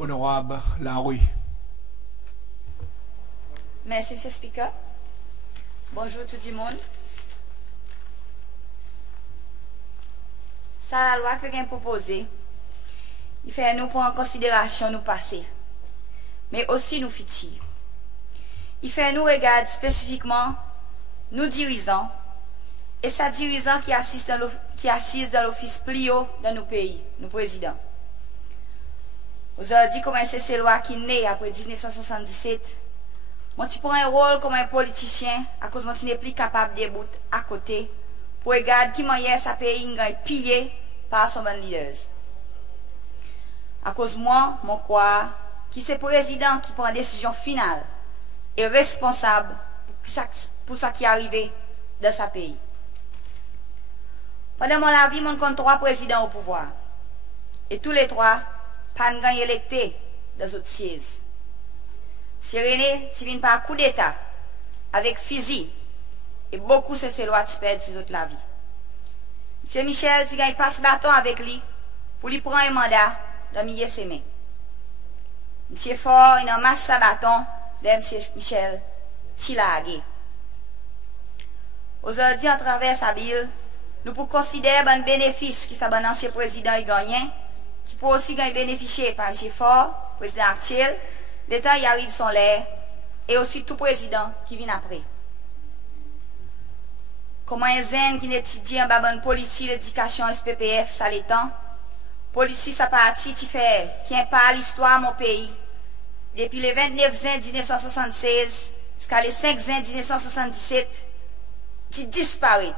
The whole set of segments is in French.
Honorable Larue. Merci, M. le Speaker. Bonjour tout le monde. Ça, la loi que vous avez proposée, il fait nous prendre en considération nos passés, mais aussi nos futurs. Il fait nous regarder spécifiquement nos dirigeants et sa dirigeant qui assiste dans l'office plus haut dans nos pays, nos présidents. Aujourd'hui, comment c'est ces lois qui naissent après 1977, moi tu prends un rôle comme un politicien à cause de moi tu n'es plus capable de bouter à côté pour regarder qui manière sa pays est pillé par son leaders. À cause de moi, mon quoi, qui c'est président qui prend la décision finale et responsable pour ça qui est arrivé dans sa pays. Pendant mon vie, mon compte 3 présidents au pouvoir. Et tous les 3, pas de gagné électé dans les autres sièges. M. René, tu viens par coup d'État, avec fusil, et beaucoup de ces lois qui perdent ces autres la vie. M. Michel, tu gagnes passe bâton avec lui, pour lui prendre un mandat dans milieu semé. M. Fort, il a masse sa bâton de M. Michel, tu l'as agué. Aujourd'hui, en travers sa ville, nous pouvons considérer un bénéfice qui sa ancien président a gagné, qui peut aussi gagner bénéficier par M. Fort, président actuel, l'État y arrive son l'air, et aussi tout président qui vient après. Comment un zen qui étudie en bas police, l'éducation SPPF, ça l'étend, police sa partie qui fait, qui pas l'histoire de mon pays, depuis le 29 juin 1976 jusqu'à le 5 juin 1977, qui disparaît.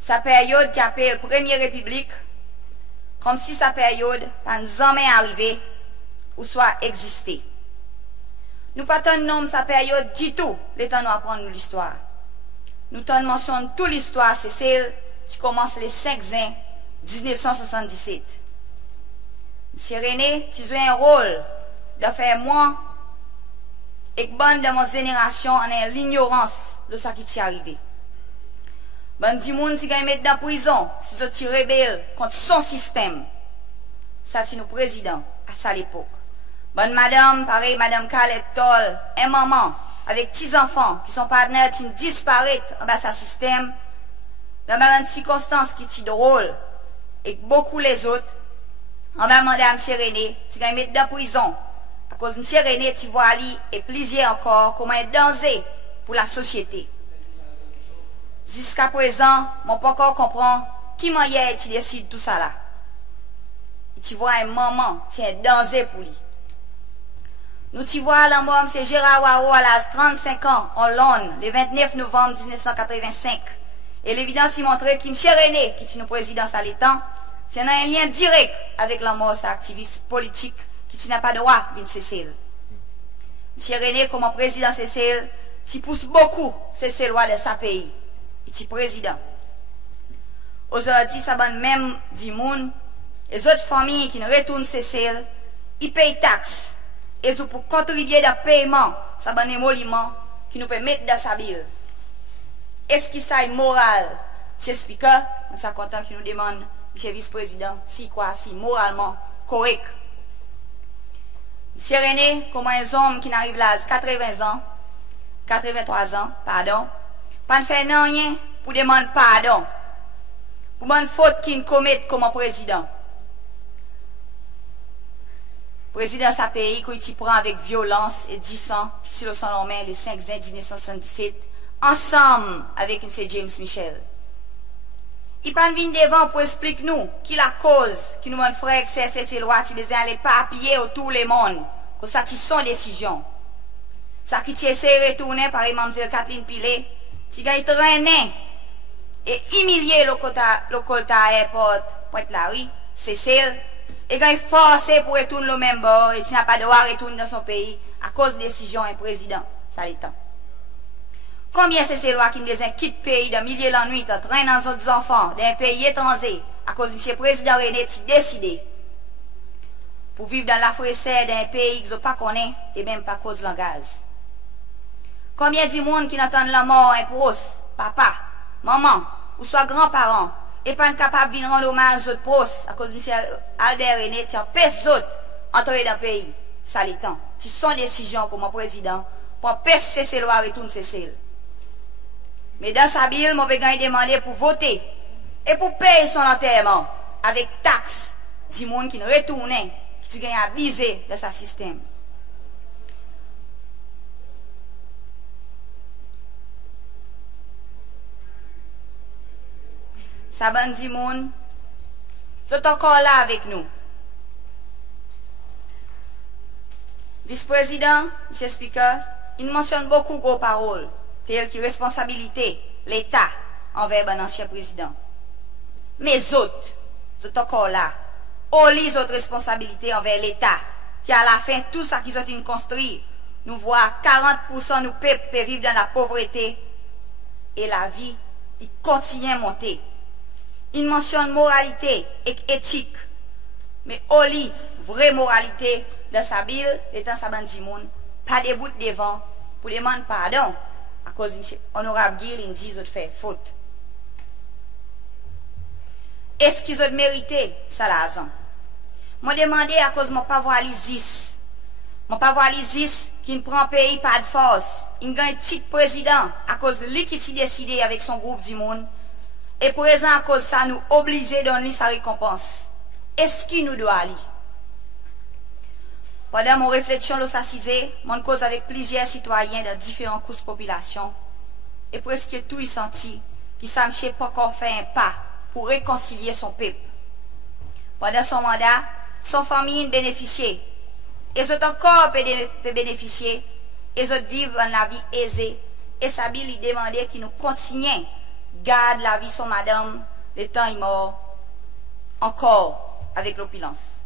Sa période qui appelle Première République, comme si sa période n'a jamais arrivé ou soit existé. Nous ne pas nom sa période du tout, le temps nous apprendre l'histoire. Nous mentionnons toute l'histoire, c'est celle qui commence le 5 juin 1977. M. René, tu joues un rôle de faire moi et bonne de mon génération en l'ignorance de ce qui t'est arrivé. Bon di moun qui gagne mettre dans prison si tu rebelle contre son système. Ça c'est nos présidents à ça l'époque. Bonne madame, pareil, madame Khaled Tol, un maman avec petits enfants qui sont partenaires qui disparaissent en bas de ce système, dans une circonstance qui est drôle, et beaucoup les autres, on va demander à M. René, tu vas mettre dans prison, à cause de M. René, tu vois lui, et plusieurs encore, comment un danger pour la société. Jusqu'à présent, mon pas encore comprend qui m'a hier tu décides tout ça là. Et tu vois un maman, c'est un danger pour lui. Nous tu vois la mort M. Gérard Waro à l'âge 35 ans en Londres, le 29 novembre 1985. Et l'évidence y montrait que M. René, qui est notre président à l'état, c'est un lien direct avec la mort de cet activiste politique qui n'a pas de droit de cesser. M. René, comme président Cécile, qui pousse beaucoup ces lois de sa pays. Et président. Aujourd'hui, ça va même du monde, les autres familles qui ne retournent Cécile, ils payent taxes. Et pour contribuer dans le paiement, ça va un émolument qui nous permet dans sa ville. Est-ce que ça est moral? M. Speaker, on est content qu'il nous demande, M. Vice-président, si quoi, si moralement correct. M. René, comme un homme qui n'arrive là à 80 ans, 83 ans, pardon, pas de faire rien pour demander pardon, pour une faute qu'il commet comme président. Président de sa pays, qui prend avec violence et 10 ans, sur son nom, le 5 juin 1977, ensemble avec M. James Michel. Il pas venu devant pour expliquer nous qui la cause, qui nous montre frère exercer ces lois, qui les aller papier autour le monde, que ça tire son décision. Ça qui tient serré retourner par Mme Kathleen Pilet, qui gagne traîner et humilier le Colta Airport, Pointe-Larry, Cécile, et gagne forcé pour retourner le même bord, et qui n'a pas de droit de retourner dans son pays à cause de décision d'un président. Ça l'étend. Combien c'est ces lois qui nous quittent le pays de milliers de nuit, traînent dans autres enfants d'un pays étranger à cause de M. Président René qui décidé pour vivre dans la forêt d'un pays qu'ils n'ont pas connu et même pas cause de langage. Combien de monde qui n'attendent la mort un proche, papa, maman, ou soit grands-parents, et pas capable de venir rendre hommage aux autres proches à cause de M. Albert René, qui empêche les autres entrer dans le pays. Ça l'étend. Si son décision pour mon président, pour passer ces lois, retourne cesser. Mais dans sa bill, mon bégain demandé pour voter et pour payer son enterrement avec taxe du monde qui ne retournait, qui gagne à biser dans sa système. Ça bandi monde, c'est encore là avec nous. Vice-président, M. Speaker, il mentionne beaucoup de paroles, telles que responsabilité, l'État envers un ancien président. Mais autres, c'est encore là. On lit autres responsabilités envers l'État, qui à la fin, tout ça qu'ils ont construit, nous voit 40% nous peuvent vivre dans la pauvreté et la vie, il continue à monter. Il mentionne moralité et éthique, mais on lit vraie moralité dans sa Bible, étant sa bande monde, pas des bouts devant pour demander pardon à cause de honorable Gil, il dit qu'ils ont fait faute. Est-ce qu'ils ont mérité ça l'argent? Moi demandé à cause de mon pas voir l'ISIS. Mon pas voir l'ISIS qui ne prend pays pas de force. Il gagne un titre président à cause de lui qui s'est décidé avec son groupe du monde. Et présent à cause de ça, nous obligés de donner sa récompense. Est-ce qu'il nous doit aller? Pendant mon réflexion, mon cause avec plusieurs citoyens de différentes couches de population. Et presque tout y senti qui s'amchait pas encore fait un pas pour réconcilier son peuple. Pendant son mandat, son famille bénéficiait. Et les autres encore peuvent bénéficier. Et les autres vivent dans la vie aisée. Et sa Bible lui demandait qu'il nous continue garde la vie son madame, le temps est mort, encore avec l'opulence.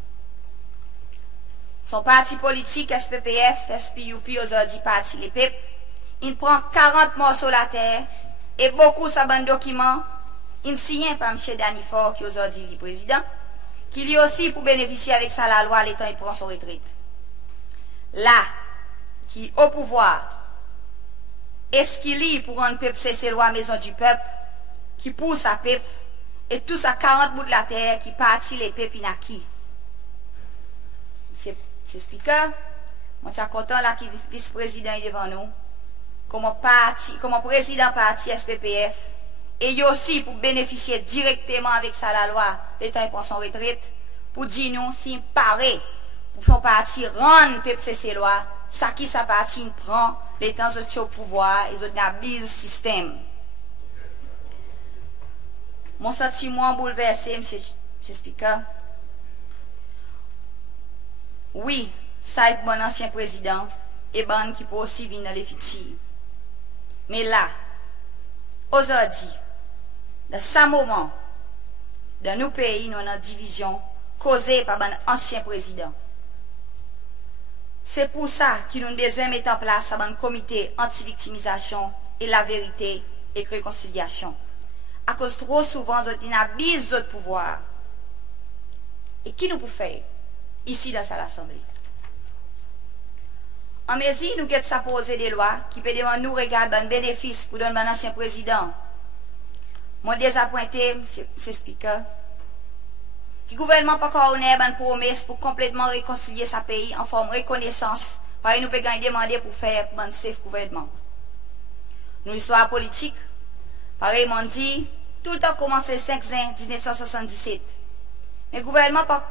Son parti politique, SPPF, SPUP, aujourd'hui parti les peuples, il prend 40 morceaux la terre et beaucoup de bande documents, il signe par M. Danifort, qui aujourd'hui est président, qui lui aussi pour bénéficier avec ça la loi, le temps il prend son retraite. Là, qui au pouvoir, est-ce qu'il lit pour rendre peuple cesser loi maison du peuple, qui pousse à peuple, et tout ça 40 bouts de la terre qui partit les peuples inacquis. C'est speaker, moi je suis content là qui vice-président est devant nous, comme président parti SPPF, et il aussi pour bénéficier directement avec ça la loi, l'État prend son retraite, pour dire nous s'il paraît, pour son parti rendre peuple cesser loi, ça qui sa parti prend, l'État au pouvoir, ils ont abusé le système. Mon sentiment bouleversé, M. Speaker. Oui, ça est mon ancien président et bon qui peut aussi venir dans les futurs. Mais là, aujourd'hui, dans ce moment, dans nos pays, nous avons une division causée par un ancien président. C'est pour ça que nous avons besoin de mettre en place un comité anti-victimisation et la vérité et réconciliation. À cause trop souvent, nous abusons de pouvoir. Et qui nous peut faire ici dans l'Assemblée? En mesure, nous avons posé des lois qui peuvent nous regarder un bénéfice pour donner un ancien président. Moi, désappointé, c'est speaker. Le gouvernement n'a pas encore une promesse pour complètement réconcilier sa pays en forme de reconnaissance. Pareil, nous pouvons demander pour faire un safe gouvernement. Nous, l'histoire politique, pareil, on dit, tout le temps commencé le 5 juin 1977. Mais le gouvernement n'a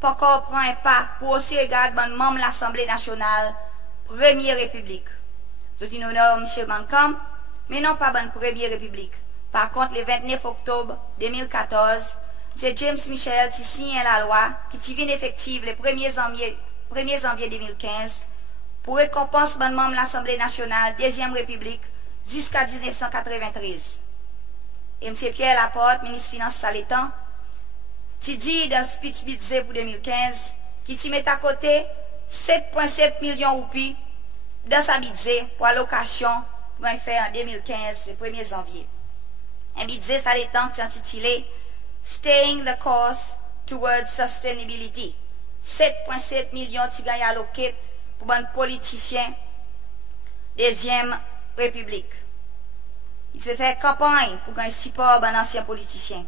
pas encore pris un pas pour aussi regarder le membre de l'Assemblée nationale, Première République. C'est une honneur, M. Mancam, mais non pas la Première République. Par contre, le 29 octobre 2014, M. James Michel a signé la loi qui devient effective le 1er janvier 2015 pour récompenser le membre de l'Assemblée nationale, Deuxième République, jusqu'à 1993. Et M. Pierre Laporte, ministre des Finances Salétan, qui dit dans le speech budget pour 2015, qui met à côté 7,7 millions de roupies dans sa budget pour allocation pour faire en 2015, le 1er janvier. Un budget Salétan qui est intitulé Staying the Course Towards Sustainability. 7,7 millions de gagnent alloqués pour un politicien Deuxième République. Il se fait campagne pour gagner support un ancien politicien.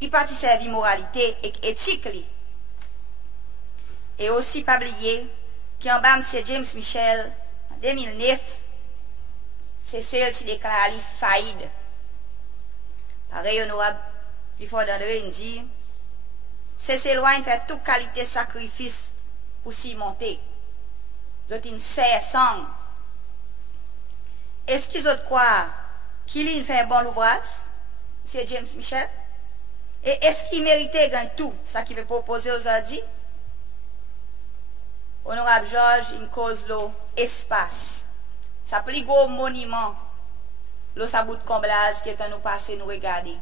Il partit servir moralité et éthique. Et aussi pas oublier qu'en bas, M. James Michel, en 2009, c'est celle qui déclare faillite. Pareil, honorable, il faut d'André dit, c'est loin de faire toute qualité de sacrifice pour s'y monter. Vous êtes une serre sang. Est-ce qu'ils ont croire qu'il fait un bon ouvrage, M. James Michel? Et est-ce qu'il méritait gain tout, ça qu'il veut proposer aujourd'hui? Honorable Georges, il cause l'espace. Ça plus gros monument, le sabot de comblage qui est à nous passer, nous regarder.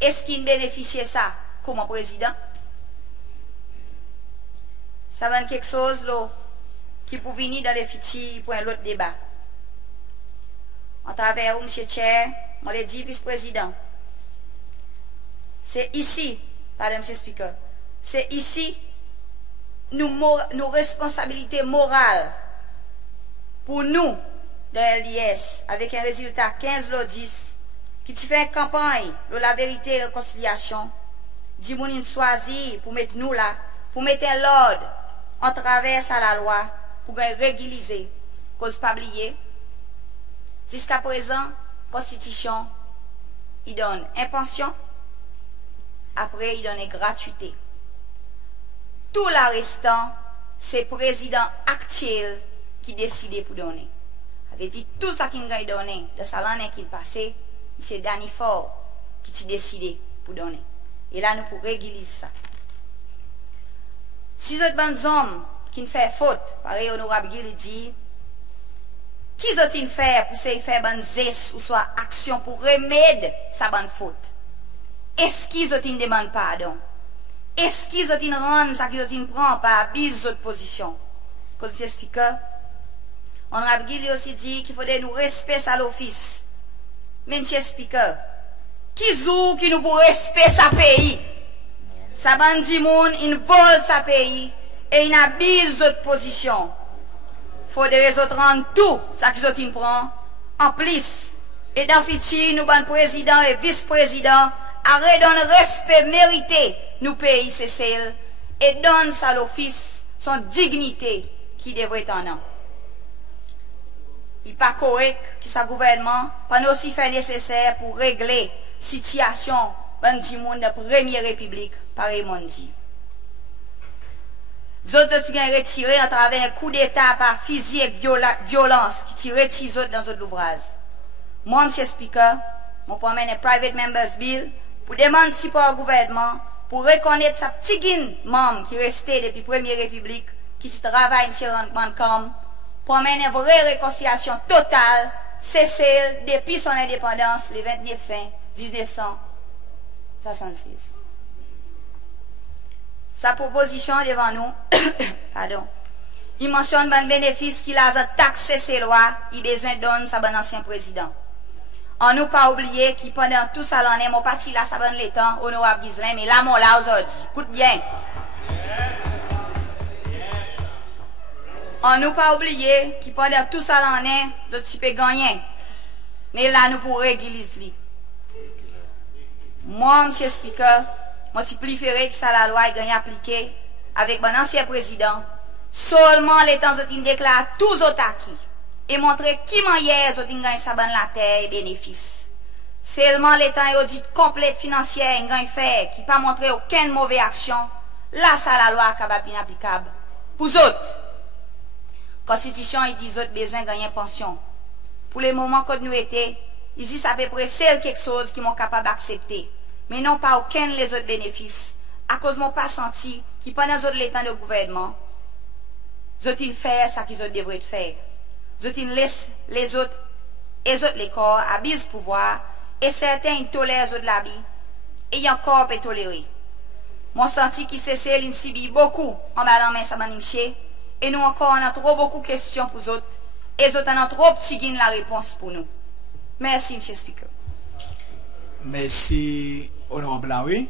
Est-ce qu'il bénéficie ça comme président? Ça va être quelque chose là, qui peut venir dans les futurs pour un autre débat. En travers, M. Chair, on l'a dit vice-président. C'est ici, pardon, M. Speaker, c'est ici nos responsabilités morales pour nous de LDS avec un résultat 15-10 qui fait une campagne de la vérité et la réconciliation, dit moun choisi pour mettre nous là, pour mettre l'ordre en travers à la loi, pour régulariser, cause pas oublier. Jusqu'à présent, Constitution, il donne une pension, après il donne une gratuité. Tout le restant, c'est le président actuel qui décide pour donner. Il dit tout ça qu'il a donné, de ça l'année qu'il passait, c'est Danny Ford qui a décidé pour donner. Et là, nous pouvons régler ça. Si vous êtes des hommes qui font faute, pareil, honorable Guy dit, qui ont fait pour faire bonne zeste ou soit action pour remédier sa bonne faute? Est-ce qu'ils ont demandé pardon? Est-ce qu'ils ont rendu ça qu'ils ont prend par bise autre position? Comme je explique, honorable Guy aussi dit qu'il faudrait nous respecter à l'office. Même si speaker, qui nous pour respecter sa pays? Ça bandi moun, il vole sa pays et il abuse autre position. Faudrait les autres rendre tout ça qu'ils ont prend en plus. Et dans Fiti, nous ban président et vice-président arrête donner respect mérité nous pays c'est celle et donne ça l'office son dignité qui devrait être en an. Il n'est pas correct que sa gouvernement pas aussi fait nécessaire pour régler situation bandi monde de la première république pareil mondi. D'autres qui ont retiré à travers un coup d'état par physique et violence qui tirent les autres dans notre ouvrage. Moi, M. Speaker, je promène un private members bill pour demander support au gouvernement pour reconnaître sa petite membre qui restait depuis la Première République, qui se travaille, M. Mancom, pour mener une vraie réconciliation totale, c'est celle depuis son indépendance, le 29 juin 1966. Sa proposition devant nous, pardon, il mentionne le bénéfice qu'il a taxé ses lois, il a besoin de donner sa bon ancien président. On nous pas oublié qu'il pendant tout ça l'année, mon parti là, ça va le temps, honorable Gislain, mais là, mon là aujourd'hui. Écoute bien. On nous pas oublié qu'il pendant tout ça l'année, le type est gagné. Mais là, nous pourrons régler. Moi, M. Speaker, je préfère que ça la loi ait gagné appliquée avec mon ancien président. Seulement les temps où il déclare tous autres acquis. Et montrer qui manière ils ont gagné sa bonne la terre et bénéfice. Seulement les temps audit complète financière gagne fait qui pas montrer aucune mauvaise action. Là ça la loi capable inapplicable. Pour autres, Constitution il dit autres besoin de gagner pension. Pour les moments que nous étions, ils disent à peu près c'est quelque chose qui m'ont capable d'accepter. Mais non pas aucun les autres bénéfices. À cause de mon pas senti qui pendant les temps de gouvernement, ils ont fait ça qu'ils devraient faire. Ils laissent les autres les corps abusent le pouvoir et certains ils tolèrent les autres la vie et ils encore peut tolérer. Mon senti qui cesse il subit beaucoup en balant main ça manimché et nous encore on a trop beaucoup de questions pour les autres et les autres ont trop petit la réponse pour nous. Merci M. Speaker. Merci honorable Laoui.